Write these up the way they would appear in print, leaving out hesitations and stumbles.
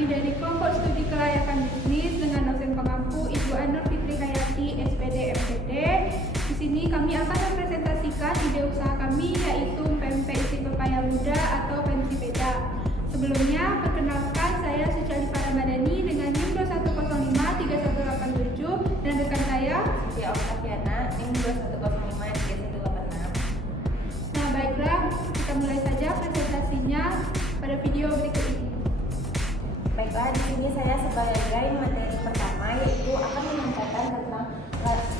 kami dari kelompok studi kelayakan bisnis dengan dosen pengampu Ibu Anur Fitri Hayati, SPD MPD. Di sini kami akan mempresentasikan ide usaha kami yaitu pempek isi pepaya muda atau Pensipeda. Sebelumnya, perkenalkan saya Suciali Paramadani dengan NIM 21053187 dan rekan saya Sofia Oktaviana NIM 21053186. Nah, baiklah, kita mulai saja presentasinya pada video berikut ini. Baiklah, di sini saya sebagai materi pertama yaitu akan menyampaikan tentang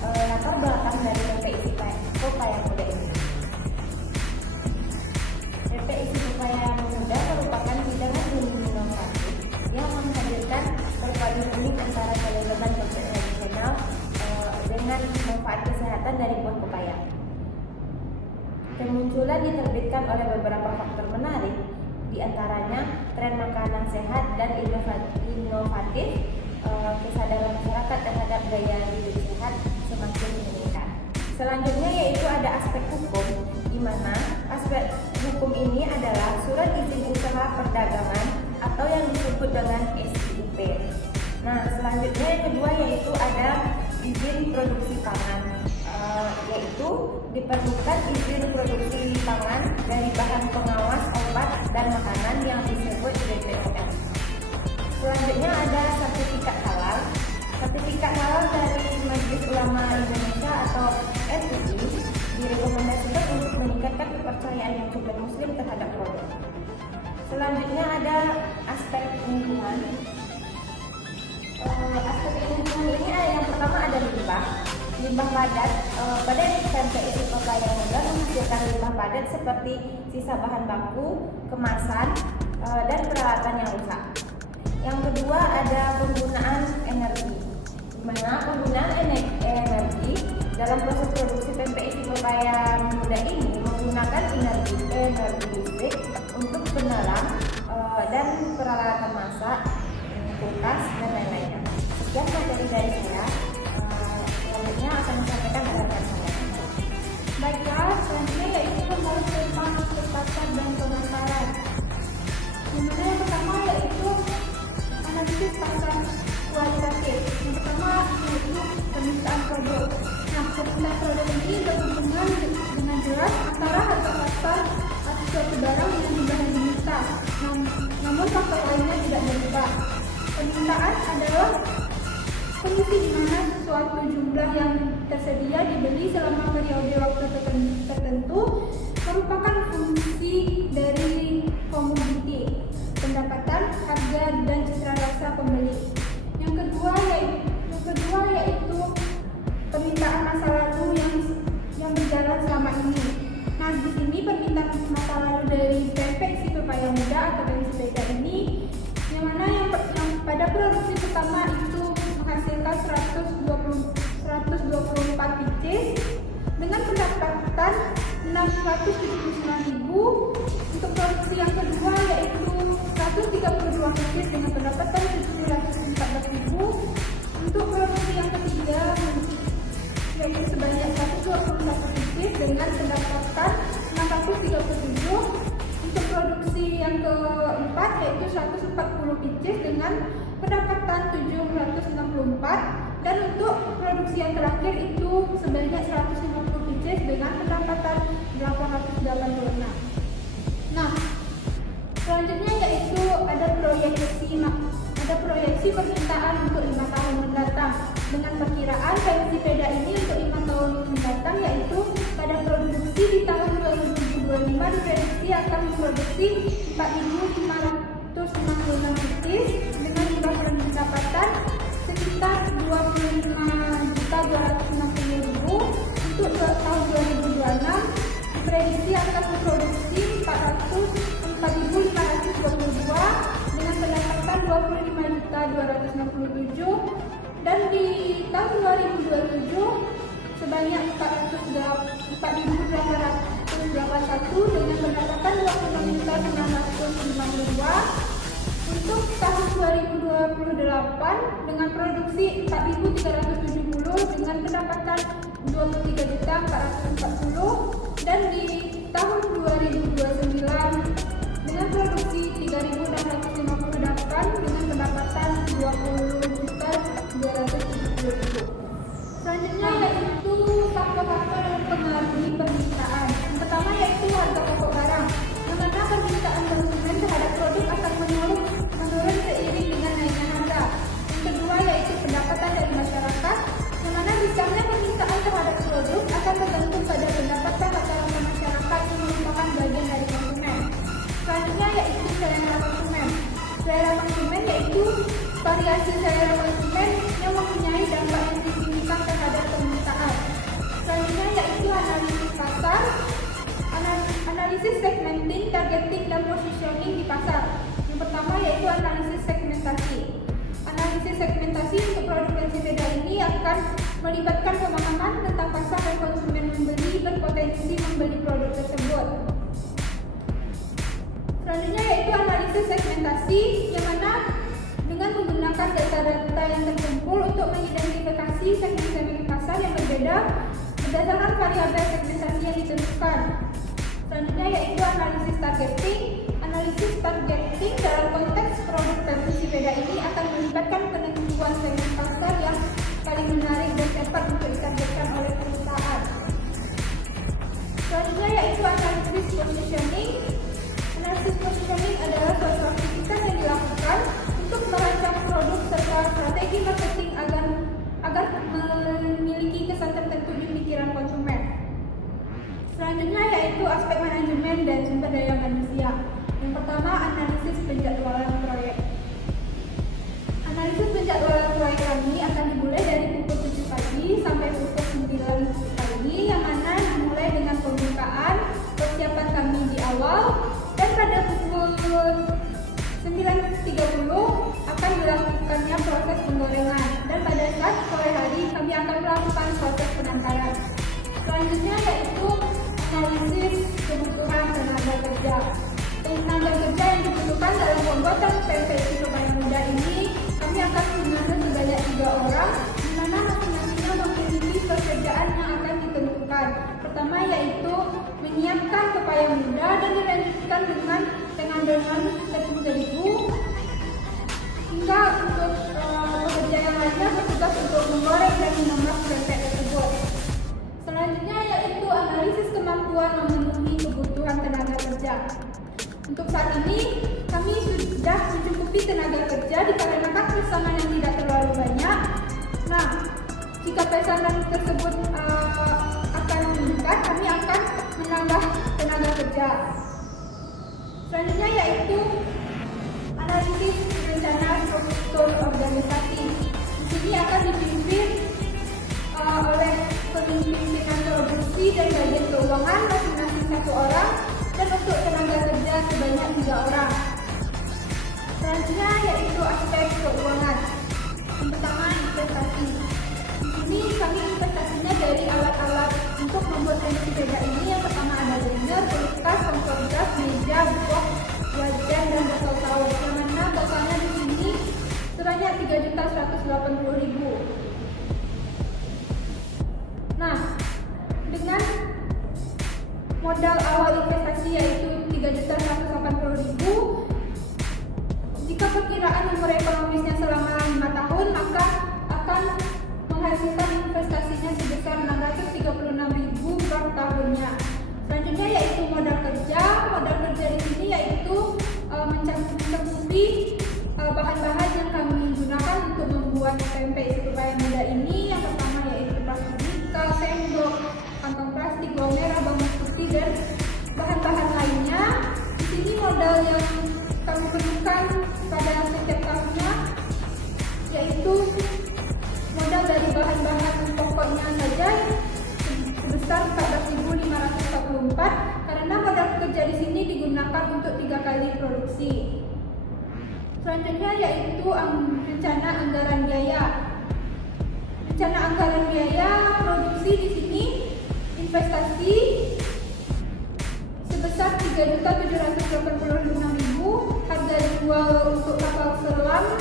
latar belakang dari pempek isi pepaya muda ini. Pempek isi pepaya muda merupakan hidangan inovatif yang menghadirkan perpaduan unik antara kelezatan pempek tradisional dengan manfaat kesehatan dari buah pepaya. Kemunculan diterbitkan oleh beberapa faktor menarik, di antaranya tren makanan sehat dan inovatif, kesadaran masyarakat terhadap gaya hidup sehat semakin meningkat. Selanjutnya yaitu ada aspek hukum, di mana aspek hukum ini adalah surat izin usaha perdagangan atau yang disebut dengan SIUP. Nah, selanjutnya yang kedua yaitu ada izin produksi pangan, yaitu diperlukan izin produksi pangan dari bahan pengawas obat dan makanan yang disebut BPOM. Selanjutnya ada sertifikat halal. Sertifikat halal dari Majelis Ulama Indonesia atau MUI direkomendasikan untuk meningkatkan kepercayaan konsumen muslim terhadap produk. Selanjutnya ada aspek lingkungan. Aspek lingkungan ini yang pertama ada limbah padat. Pada pempek isi pepaya muda menghasilkan limbah padat seperti sisa bahan baku, kemasan, dan peralatan yang rusak. Yang kedua ada penggunaan energi, di mana penggunaan energi dalam proses produksi pempek isi pepaya muda ini menggunakan energi listrik untuk penerangan dan peralatan masak, kulkas, dan lain-lainnya. Sekian materi dari saya. Selanjutnya akan disampaikan oleh rekan saya. Baiklah, selanjutnya yaitu membangun tentang pasar dan pemasaran. Dimana yang pertama yaitu analisis pasar kualitatif. Yang pertama yaitu permintaan produk. Nah, permintaan produk ini berhubungan dengan jelas antara harga pasar atau suatu barang dengan jumlah yang diminta. Namun faktor lainnya tidak berubah. Permintaan adalah kondisi di mana suatu jumlah yang tersedia dibeli selama periode waktu tertentu merupakan fungsi dari komoditi, pendapatan, harga, dan citra rasa pembeli. Yang kedua yaitu permintaan masa lalu yang berjalan selama ini. Nah, di sini permintaan masa lalu dari pempek isi pepaya muda atau Pensipeda ini yang mana yang pada produksi pertama itu menghasilkan 124 pieces dengan pendapatan 679.000. Untuk produksi yang kedua yaitu 132 pieces dengan pendapatan 714.000. Untuk produksi yang ketiga yaitu sebanyak 121 pieces dengan pendapatan 637. Untuk produksi yang keempat yaitu 140 pieces dengan pendapatan 764, dan untuk produksi yang terakhir itu sebanyak 150 pieces dengan pendapatan 886. Nah, selanjutnya yaitu ada proyeksi permintaan untuk 5 tahun mendatang. Dengan perkiraan Pensipeda ini untuk 5 tahun mendatang yaitu pada produksi di tahun 2025 diprediksi akan memproduksi 4.566 pieces dengan jumlah pendapatan sekitar 25.260.000. Untuk tahun 2026 diprediksi akan memproduksi 4.522 dengan pendapatan 25.267, dan di tahun 2027 sebanyak 4.881 dengan pendapatan 26.952. Untuk tahun 2028 dengan produksi 4.370 dengan pendapatan 23.440, dan di tahun 2029 dengan produksi 3.658 dengan yaitu variasi selera konsumen yang mempunyai dampak yang signifikan terhadap permintaan. Selanjutnya yaitu analisis pasar, analisis segmenting, targeting, dan positioning di pasar. Yang pertama yaitu analisis segmentasi. Analisis segmentasi untuk produk Pensiveda ini akan melibatkan pemahaman tentang pasar dan konsumen membeli berpotensi membeli produk tersebut. Selanjutnya yaitu analisis segmentasi, yang mana dengan menggunakan data-data yang terkumpul untuk mengidentifikasi segmen-segmen pasar yang berbeda berdasarkan variabel segmentasi yang ditentukan. Selanjutnya yaitu analisis targeting. Analisis targeting dalam konteks produk Pensiveda ini akan melibatkan penentuan segmen pasar yang paling menarik dan tepat untuk ditargetkan oleh perusahaan. Selanjutnya yaitu analisis positioning. Analisis positioning adalah suatu aktivitas yang dilakukan untuk merancang produk serta strategi marketing agar memiliki kesan tertentu di pikiran konsumen. Selanjutnya yaitu aspek manajemen dan sumber daya manusia. Yang pertama, analisis penjadwalan proyek. Analisis penjadwalan proyek kami akan dimulai dari pukul 7 pagi sampai pukul 9 pagi, yang mana dimulai dengan pembukaan persiapan kami di awal, dan pada pukul 9.30 akan dilakukannya proses penggorengan, dan pada saat sore hari kami akan melakukan proses penangkaran. Selanjutnya yaitu analisis kebutuhan tenaga kerja. Tenaga kerja yang dibutuhkan dalam pembuatan pempek supaya muda ini, kami akan mengambil sebanyak 3 orang, di mana masing-masingnya memiliki pekerjaan yang akan ditentukan. Pertama yaitu menyiapkan pepaya muda, dan dilanjutkan dengan pengambilan tepung terigu, hingga untuk pekerja yang lainnya bertugas untuk menggoreng dan mengemas pempek tersebut. Selanjutnya yaitu analisis kemampuan memenuhi kebutuhan tenaga kerja. Untuk saat ini kami sudah mencukupi tenaga kerja dikarenakan pesanan yang tidak terlalu banyak. Nah, jika pesanan tersebut akan meningkat, kami akan menambah tenaga kerja. Selanjutnya yaitu analisis rencana struktur organisasi. Di sini akan dipimpin oleh pemimpin produksi dan bagian keuangan masing-masing 1 orang, dan untuk tenaga kerja sebanyak 3 orang. Selanjutnya yaitu aspek keuangan. Yang pertama, investasi. Di sini kami investasinya dari alat-alat untuk membuat Pensiveda ini. Yang pertama ada blender, kulkas, kompor gas, meja, box, wajan, dan botol saus. Yang mana totalnya di sini sebanyak 3.180.000. Nah, dengan modal awal investasi yaitu 3.180.000, jika perkiraan umur ekonomisnya selama 5 tahun, maka akan menghasilkan investasinya sebesar 636.000 per tahunnya. Selanjutnya yaitu modal kerja. Modal kerja di sini yaitu mencakupi bahan-bahan yang kami gunakan untuk membuat pempek supaya muda ini. Yang pertama yaitu plastika, sendok, kantong plastik, bawang merah, bawang putih, dan bahan-bahan lainnya. Di sini modal yang kami perlukan pada setiap tahunnya yaitu modal dari bahan-bahan pokoknya saja sebesar 14.544, karena modal kerja di sini digunakan untuk 3 kali produksi. Selanjutnya yaitu rencana anggaran biaya. Rencana anggaran biaya produksi di sini investasi sebesar 3.786.000, harga jual untuk kapal selam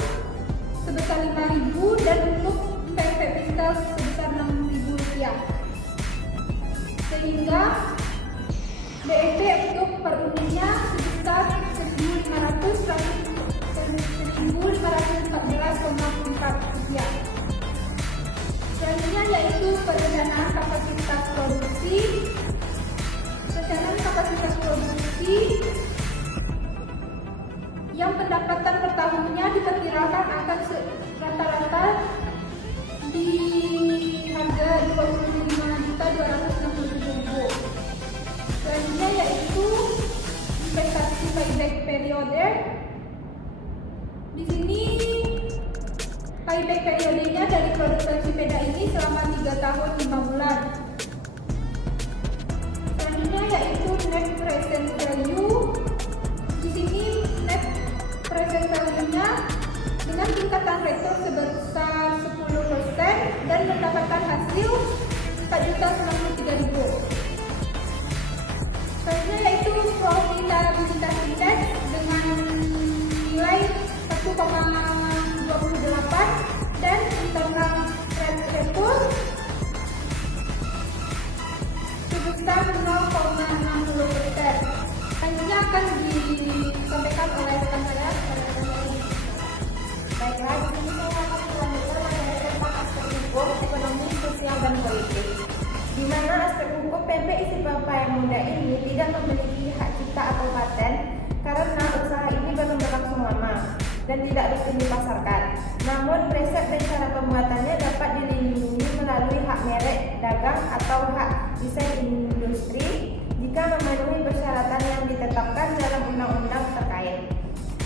sebesar 5.000, dan untuk pempek pistel sebesar 6.000 rupiah. Sehingga BEP untuk per unitnya sebesar 1.514,4 rupiah. Selanjutnya yaitu perencanaan kapasitas produksi. Perencanaan kapasitas produksi yang pendapatan per tahunnya diperkirakan akan rata-rata di harga 25.260.000. Selanjutnya yaitu investasi payback periode. Di sini Payback periodenya dari produksi sepeda ini selama 3 tahun 5 bulan. Selanjutnya yaitu net present value. Di sini net present value-nya dengan tingkatan return sebesar 10% dan mendapatkan hasil 4.093.000. Selanjutnya yaitu profitabilitas index dengan nilai 1,28 dan internal rate return sebesar 0,60%. Selanjutnya akan disampaikan oleh rekan saya. Baiklah, di sini saya akan melanjutkan materi tentang aspek hukum, ekonomi, sosial, dan politik. Di mana aspek hukum PMP Isi Papaya Muda ini tidak memiliki hak cipta atau paten karena usaha ini belum berlangsung lama dan tidak rutin dipasarkan. Namun, preset dan cara pembuatannya dapat dilindungi melalui hak merek dagang atau hak desain industri jika memenuhi persyaratan yang ditetapkan dalam undang-undang terkait.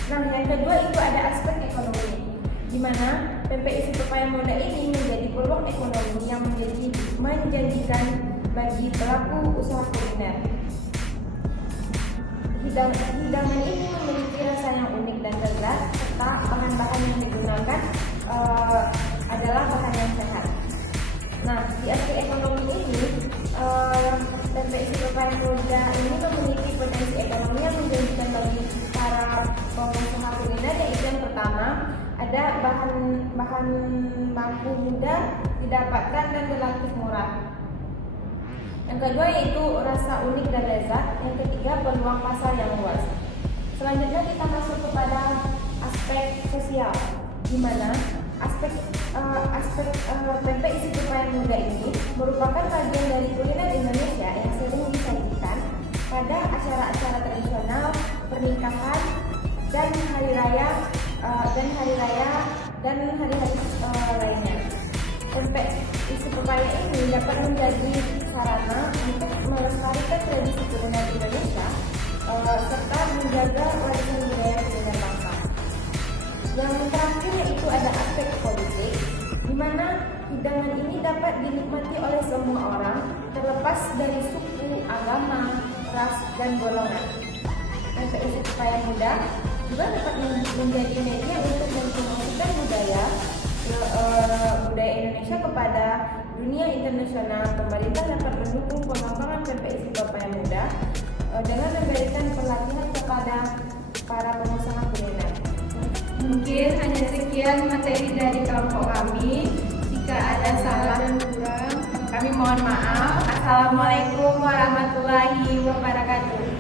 Nah, yang kedua itu ada aspek ekonomi, di mana PMP Isi Papaya Muda ini menjadi peluang ekonomi yang menjanjikan bagi pelaku usaha kuliner. Hidangan ini memiliki rasa yang unik dan lezat, serta bahan-bahan yang digunakan adalah bahan yang sehat. Nah, di aspek ekonomi ini, PMP Isi Papaya Muda ini memiliki potensi ekonomi yang menjanjikan bagi para pengusaha kuliner, yaitu yang pertama, ada bahan baku mudah didapatkan dan relatif murah. Yang kedua yaitu rasa unik dan lezat. Yang ketiga, peluang pasar yang luas. Selanjutnya kita masuk kepada aspek sosial, di mana aspek PMP Isi Papaya Muda ini merupakan bagian dari kuliner Indonesia yang sering disajikan pada acara-acara tradisional, pernikahan, dan hari raya dan hari-hari lainnya. PMP Isi Papaya ini dapat menjadi sarana untuk melestarikan tradisi kuliner Indonesia serta menjaga warisan budaya kuliner bangsa. Yang terakhir yaitu ada aspek politik, di mana hidangan ini dapat dinikmati oleh semua orang terlepas dari suku, agama, ras, dan golongan. PMP Isi Papaya Muda juga dapat menjadi media untuk mempromosikan budaya Indonesia kepada dunia internasional. Pemerintah dapat mendukung pengembangan PMP Isi Papaya Muda dengan memberikan pelatihan kepada para pengusaha kuliner. Mungkin hanya sekian materi dari kelompok kami. Jika ada salah dan kurang, Kami mohon maaf. Assalamualaikum warahmatullahi wabarakatuh.